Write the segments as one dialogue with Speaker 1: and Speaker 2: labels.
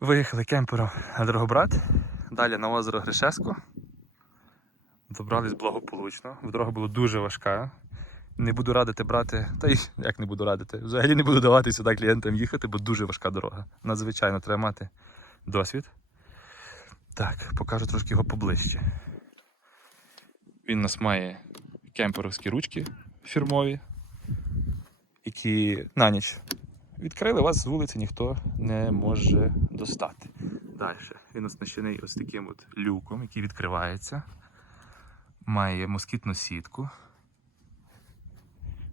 Speaker 1: Виїхали кемпером на Дрогобрат, далі на озеро Гришеско. Добрались благополучно. Дорога була дуже важка. Не буду радити брати, та й як не буду радити. Взагалі не буду давати сюди клієнтам їхати, бо дуже важка дорога. Надзвичайно треба мати досвід. Так, покажу трошки його поближче. Він у нас має кемперовські ручки фірмові, які на ніч відкрили, вас з вулиці ніхто не може достати. Далі. Він оснащений ось таким от люком, який відкривається. Має москітну сітку.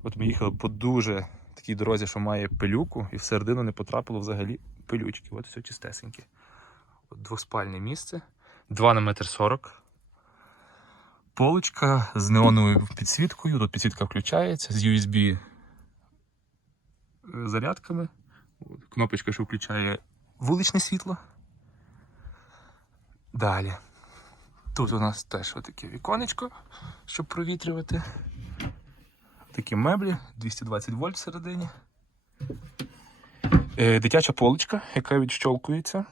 Speaker 1: От ми їхали по дуже такій дорозі, що має пилюку, і всередину не потрапило взагалі пилючки. От все чистесеньке. От двоспальне місце. 2 на метр 40. Полочка з неоновою підсвіткою. Тут підсвітка включається з USB зарядками. Кнопочка, що включає вуличне світло. Далі. Тут у нас теж отаке віконечко, щоб провітрювати. Такі меблі, 220 вольт всередині. Е, Дитяча поличка, яка відщолкується,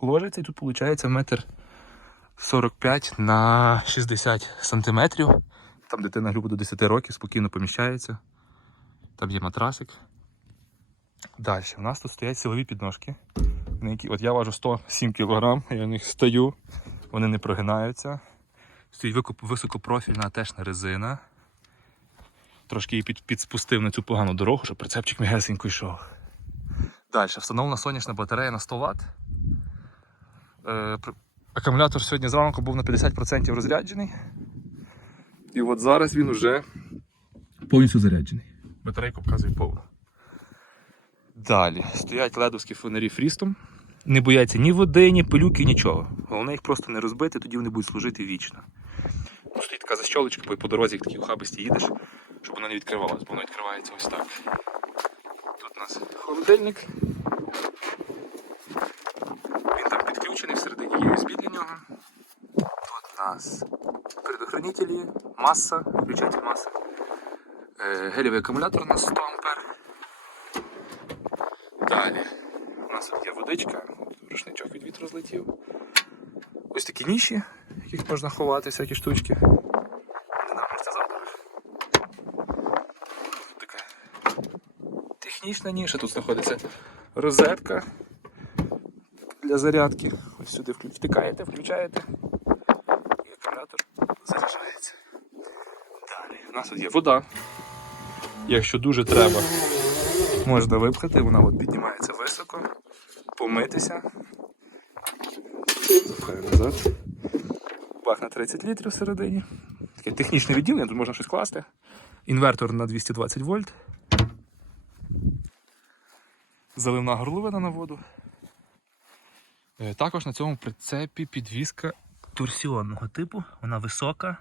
Speaker 1: ложиться, і тут виходить метр 45 на 60 сантиметрів. Там дитина грубо до 10 років спокійно поміщається. Там є матрасик. Далі, у нас тут стоять силові підножки. От я важу 107 кг, я на них стою, вони не прогинаються. Стоїть високопрофільна тешна резина. Трошки її під, підспустив на цю погану дорогу, щоб прицепчик м'ягесенько йшов. Далі, встановлена сонячна батарея на 100 Вт. Е, акумулятор сьогодні зранку був на 50% розряджений. І от зараз він вже повністю заряджений. Батарейка показує повну. Далі стоять ледовські фонарі фрістом. Не бояться ні води, ні пилюки, нічого. Головне їх просто не розбити, тоді вони будуть служити вічно. Стоїть така защолочка, по- по дорозі, як такі ухабисті їдеш, щоб вона не відкривалась, бо вона відкривається ось так. Тут у нас холодильник. Він там підключений всередині, є USB для нього. Тут у нас предохранителі, маса, включатель маси. Е, Гелєвий акумулятор у нас 100 ампер. Далі. У нас тут є водичка, рушничок від вітру злетів. Ось такі ніші, в яких можна ховати всякі штучки. Не нам амортизатор. Така технічна ніша. Тут знаходиться розетка для зарядки. Ось сюди втикаєте, включаєте. І акумулятор заряджається. Далі. У нас є вода. Якщо дуже треба, можна випхати, вона от піднімається високо, помитися. Запхаю назад. Бак на 30 літрів всередині. Таке технічне відділення, тут можна щось класти. Інвертор на 220 вольт. Заливна горловина на воду. Е, Також на цьому прицепі підвізка торсіонного типу. Вона висока.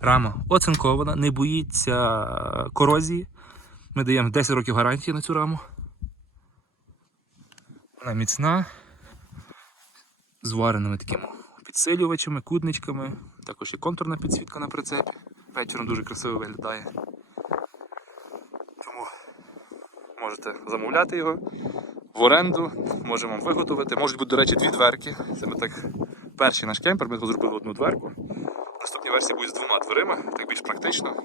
Speaker 1: Рама оцинкована, не боїться е, корозії. Ми даємо 10 років гарантії на цю раму. Вона міцна, з вареними такими підсилювачами, кутничками. Також є контурна підсвітка на прицепі. Вечором дуже красиво виглядає. Тому можете замовляти його в оренду, можемо виготовити. Можуть бути, до речі, дві дверки. Це ми так перший наш кемпер, ми зробили одну дверку. Наступні версії будуть з двома дверима, так більш практично.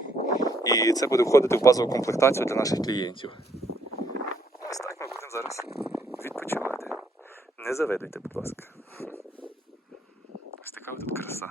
Speaker 1: І це буде входити в базову комплектацію для наших клієнтів. Ось так ми будемо зараз відпочивати. Не завидуйте, будь ласка. Ось така тут краса.